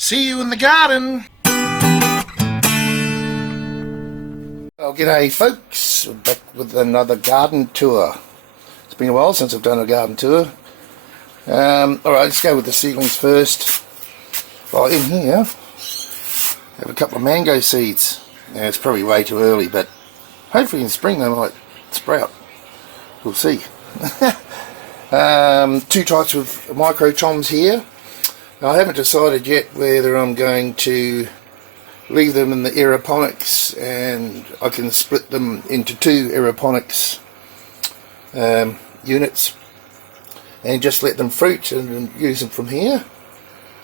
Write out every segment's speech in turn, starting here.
See you in the garden. Well, g'day folks, we're back with another garden tour. It's been a while since I've done a garden tour. Alright, let's go with the seedlings first. Well, in here I have a couple of mango seeds. Now it's probably way too early, but hopefully in spring they might sprout. We'll see. Two types of micro toms here. I haven't decided yet whether I'm going to leave them in the aeroponics, and I can split them into two aeroponics units and just let them fruit and use them from here.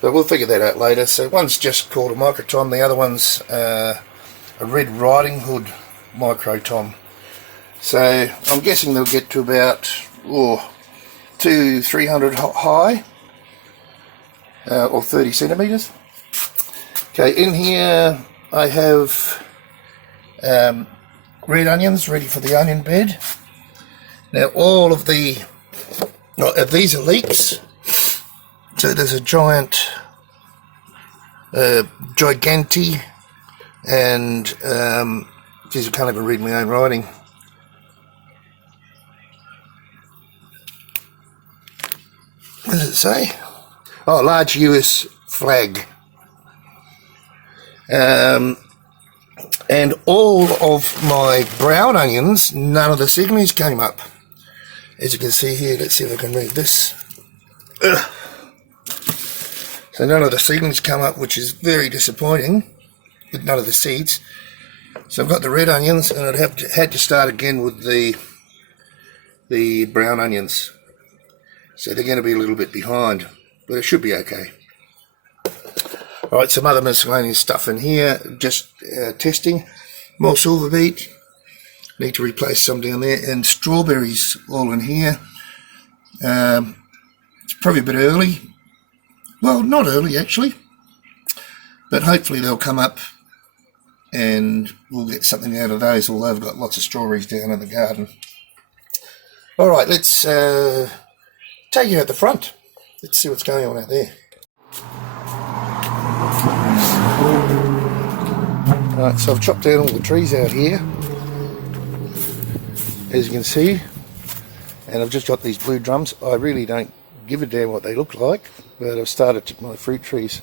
But we'll figure that out later. So one's just called a microtom, the other one's a Red Riding Hood microtom. So I'm guessing they'll get to about 300 high, or 30 centimeters. Okay, in here I have red onions ready for the onion bed. Now all of these are leeks. So there's a giganti, and geez, I can't even read my own writing. What does it say? Oh, large US flag. And all of my brown onions, none of the seedlings came up. As you can see here, let's see if I can read this. So none of the seedlings come up, which is very disappointing, with none of the seeds. So I've got the red onions, and I'd had to start again with the brown onions. So they're going to be a little bit behind, but it should be okay. Alright, some other miscellaneous stuff in here, just testing. More silver beet, need to replace some down there, and strawberries all in here. It's probably a bit early. Well, not early actually, but hopefully they'll come up and we'll get something out of those, although I've got lots of strawberries down in the garden. Alright, let's take you out the front. Let's see what's going on out there. Right, so I've chopped down all the trees out here, as you can see, and I've just got these blue drums. I really don't give a damn what they look like, but I've started my fruit trees,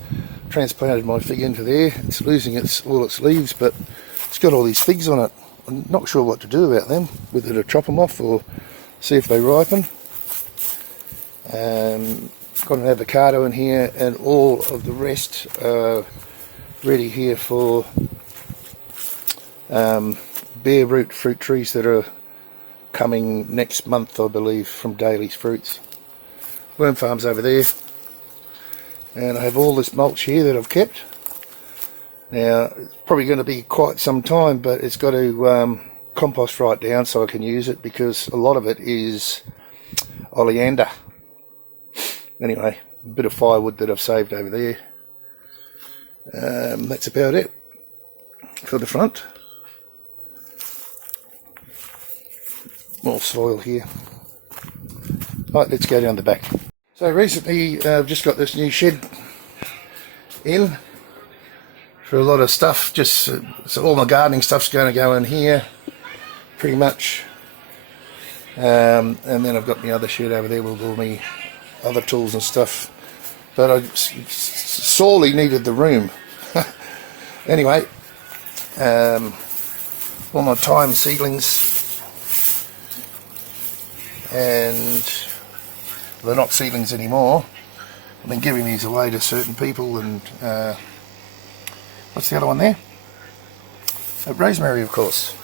transplanted my fig into there. It's losing all its leaves, but it's got all these figs on it. I'm not sure what to do about them, whether to chop them off or see if they ripen. Got an avocado in here, and all of the rest are ready here for bare root fruit trees that are coming next month, I believe, from Daly's Fruits. Worm farm's over there, and I have all this mulch here that I've kept. Now it's probably going to be quite some time, but it's got to compost right down so I can use it, because a lot of it is oleander. Anyway, a bit of firewood that I've saved over there. That's about it for the front. More soil here. Right, let's go down the back. So recently I've just got this new shed in for a lot of stuff. Just so all my gardening stuff's going to go in here, pretty much. And then I've got my other shed over there with all my other tools and stuff. But I sorely needed the room. Anyway, all my thyme seedlings, and they're not seedlings anymore. I've been giving these away to certain people, and what's the other one there? Rosemary, of course.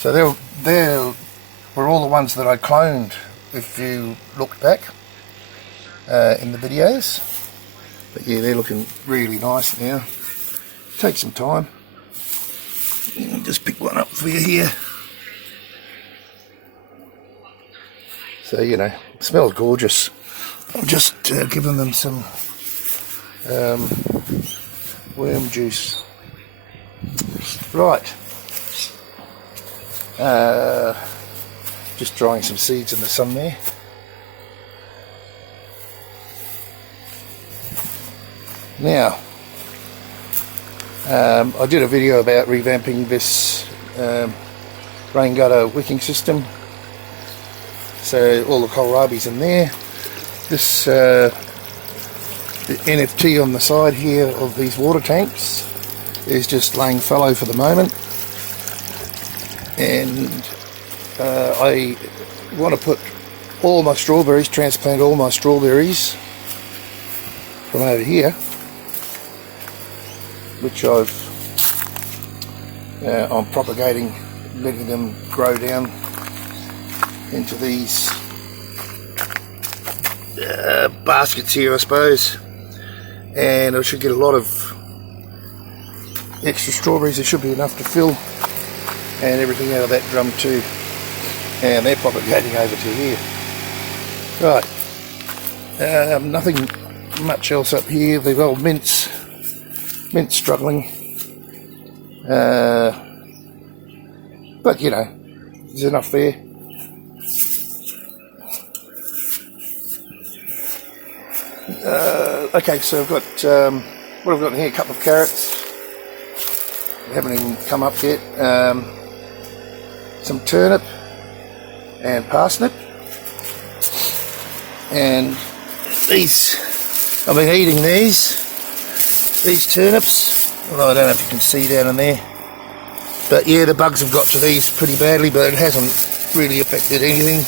So they were all the ones that I cloned, if you look back in the videos. But yeah, they're looking really nice now. Take some time. Just pick one up for you here. So, you know, it smells gorgeous. I'm just giving them some worm juice. Right. Just drying some seeds in the sun there. Now, I did a video about revamping this rain gutter wicking system. So all the kohlrabi's in there. This the NFT on the side here of these water tanks is just laying fallow for the moment, and I want to put all my strawberries, transplant all my strawberries from over here, which I'm propagating, letting them grow down into these baskets here, I suppose, and I should get a lot of extra strawberries. There should be enough to fill, and everything out of that drum too, and they're propagating over to here. Right, nothing much else up here. The old mint's struggling, but you know, there's enough there. Okay, so I've got what I've got in here: a couple of carrots, they haven't even come up yet, some turnip and parsnip, and these, I've been eating these turnips, although I don't know if you can see down in there, but yeah, the bugs have got to these pretty badly, but it hasn't really affected anything,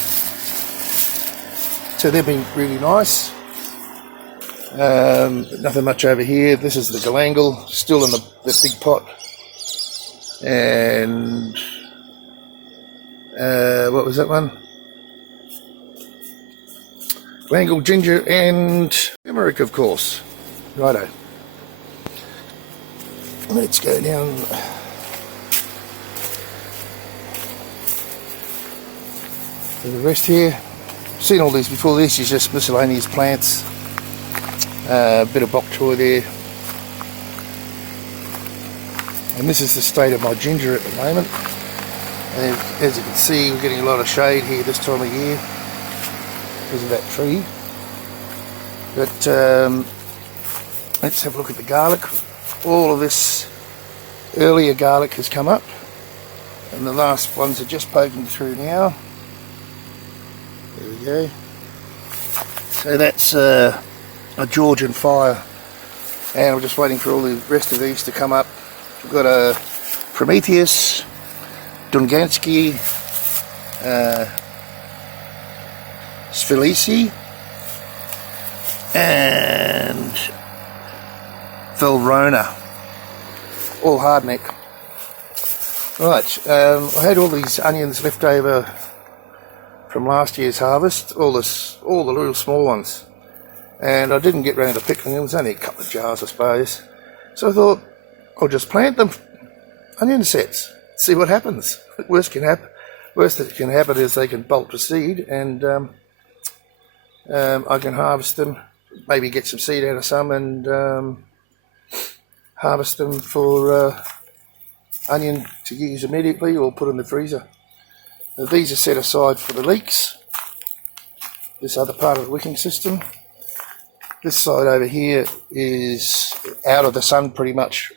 so they've been really nice. Nothing much over here. This is the galangal, still in the big pot, and what was that one? Galangal, ginger, and turmeric, of course. Righto. Let's go down. The rest here. Seen all these before. This is just miscellaneous plants. A bit of bok choy there, and this is the state of my ginger at the moment. And as you can see, we're getting a lot of shade here this time of year because of that tree. But let's have a look at the garlic. All of this earlier garlic has come up, and the last ones are just poking through now. There we go. So that's a Georgian fire, and I'm just waiting for all the rest of these to come up. We've got a Prometheus, Dungansky, Sfelici, and Velrona, all hardneck. Right, I had all these onions left over from last year's harvest, all the little small ones, and I didn't get round to pickling them. It was only a couple of jars, I suppose. So I thought, I'll just plant them, onion sets, see what happens. Worst that can happen is they can bolt to seed, and I can harvest them, maybe get some seed out of some, and harvest them for onion to use immediately, or put in the freezer. Now, these are set aside for the leeks, this other part of the wicking system. This side over here is out of the sun pretty much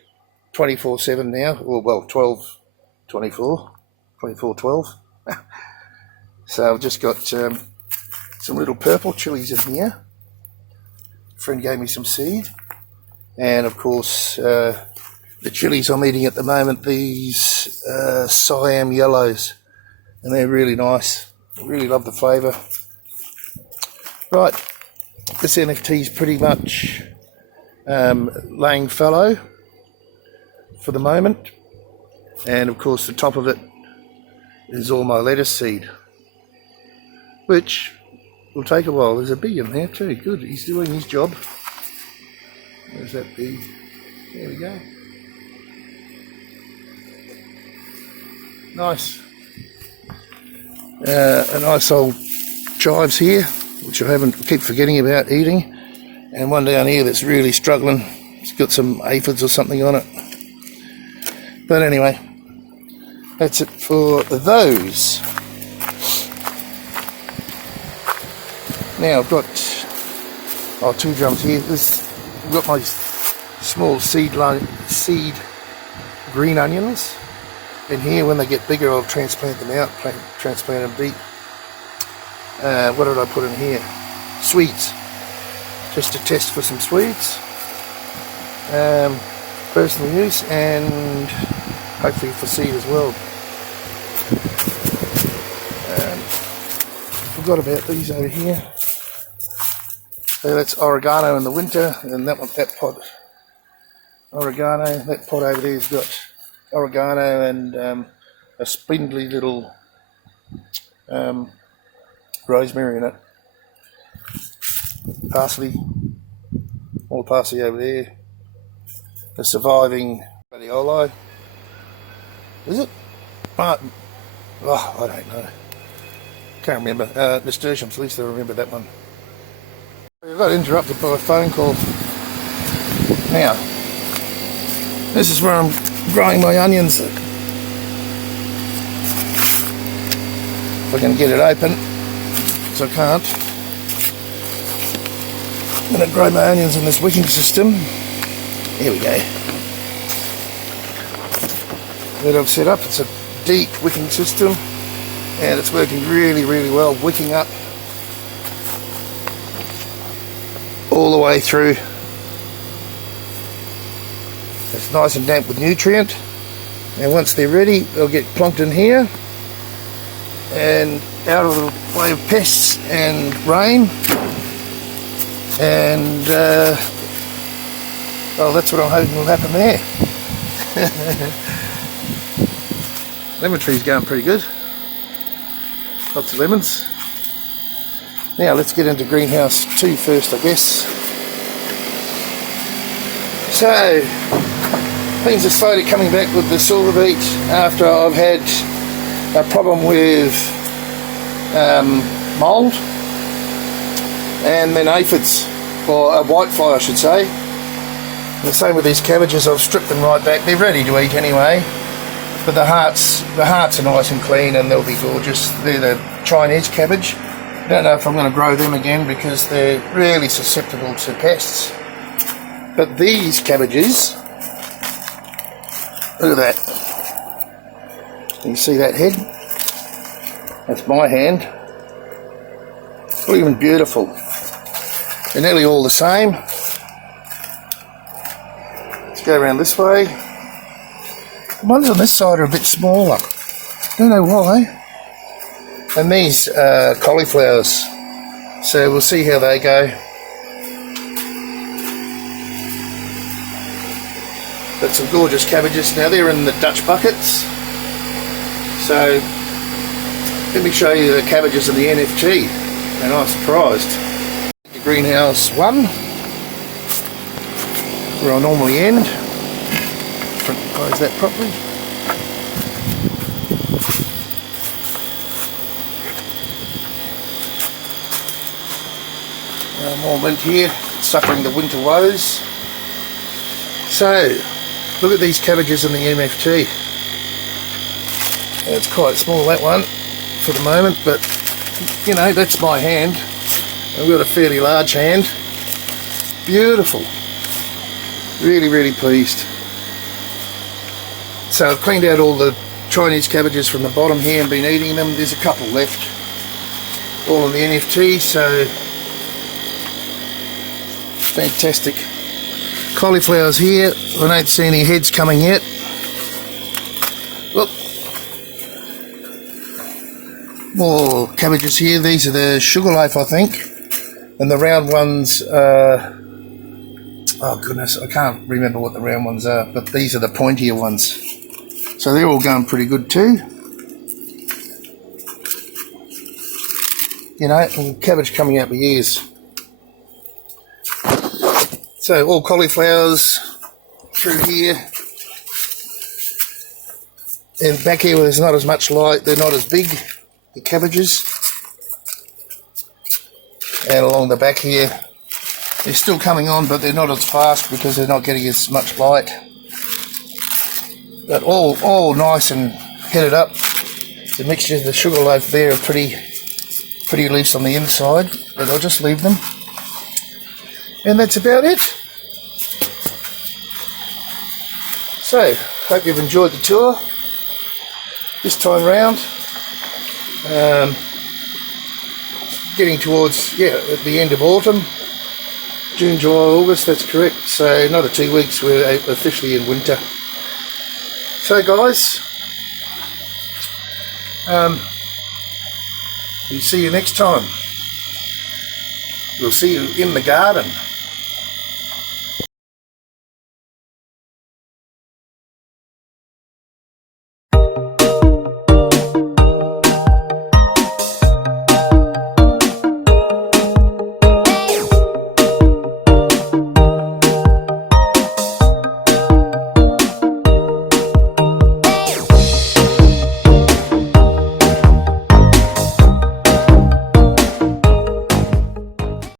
24/7 now, or well 24/12. So I've just got some little purple chilies in here. A friend gave me some seed, and of course the chilies I'm eating at the moment, these Siam yellows, and they're really nice. I really love the flavour. Right, this NFT is pretty much laying fallow for the moment, and of course the top of it is all my lettuce seed, which will take a while. There's a bee in there too. Good, he's doing his job. There's that bee. There we go. Nice. A nice old chives here, which I keep forgetting about eating, and one down here that's really struggling. It's got some aphids or something on it. But anyway, that's it for those. Now I've got 2 drums here. I've got my small seed green onions. And here, when they get bigger, I'll transplant them out, transplant them deep. What did I put in here? Swedes, just to test for some Swedes. Personal use, and hopefully for seed as well. Forgot about these over here. So that's oregano in the winter, and that pot, oregano. That pot over there's got oregano and a spindly little rosemary in it. Parsley, more parsley over there. The surviving gladioli. Is it? Oh, I don't know. Can't remember. Nasturtiums, at least I remember that one. I got interrupted by a phone call. Now, this is where I'm growing my onions. If I can get it open, because I can't. I'm going to grow my onions in this wicking system. Here we go. That I've set up. It's a deep wicking system, and it's working really, really well, wicking up all the way through. It's nice and damp with nutrient, and once they're ready, they'll get plonked in here and out of the way of pests and rain, and well, that's what I'm hoping will happen there. Lemon tree's going pretty good. Lots of lemons. Now let's get into greenhouse 2 first, I guess. So things are slowly coming back with the silver beet after I've had a problem with mould and then aphids, or a whitefly I should say. And the same with these cabbages. I've stripped them right back. They're ready to eat anyway, but the hearts are nice and clean and they'll be gorgeous. They're the Chinese cabbage. I don't know if I'm going to grow them again because they're really susceptible to pests. But these cabbages, look at that. Can you see that head? That's my hand. Not even beautiful. They're nearly all the same. Let's go around this way. The ones on this side are a bit smaller. Don't know why. And these cauliflowers. So we'll see how they go. But some gorgeous cabbages. Now they're in the Dutch buckets. So let me show you the cabbages in the NFT. And I'm surprised. The greenhouse 1, where I normally end. Close that properly. More mint here, suffering the winter woes. So, look at these cabbages in the MFT. It's quite small, that one, for the moment, but you know, that's my hand. I've got a fairly large hand. Beautiful. Really, really pleased. So I've cleaned out all the Chinese cabbages from the bottom here and been eating them. There's a couple left, all in the NFT, so fantastic. Cauliflowers here. I don't see any heads coming yet. Look. More cabbages here. These are the sugarloaf, I think. And the round ones are... oh goodness, I can't remember what the round ones are, but these are the pointier ones. So they're all going pretty good too. You know, and cabbage coming out my ears. So all cauliflowers through here. And back here where there's not as much light, they're not as big, the cabbages. And along the back here, they're still coming on, but they're not as fast because they're not getting as much light. But all nice and headed up. The mixture of the sugarloaf there are pretty loose on the inside, but I'll just leave them. And that's about it. So, hope you've enjoyed the tour this time round. Getting towards, at the end of autumn. June, July, August, that's correct. So another 2 weeks we're officially in winter. So guys, we'll see you next time. We'll see you in the garden.